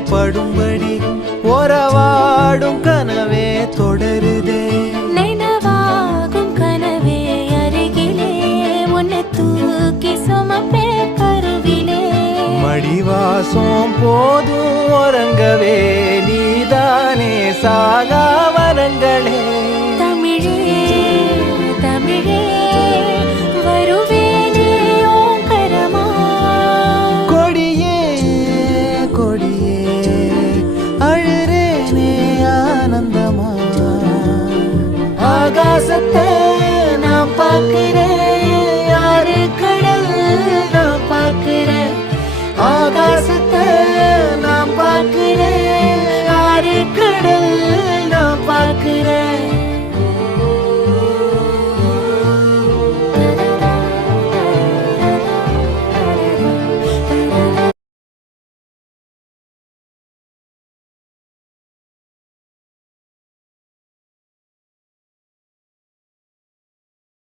படும்படி உறவாடும் கனவே தொடருதே. நினைவாகும் கனவே அருகிலே உன்னை தூக்கி சுமப்பே கருவிலே. மடிவாசம் போதும் உறங்கவே நீதானே சாகா வரங்களே.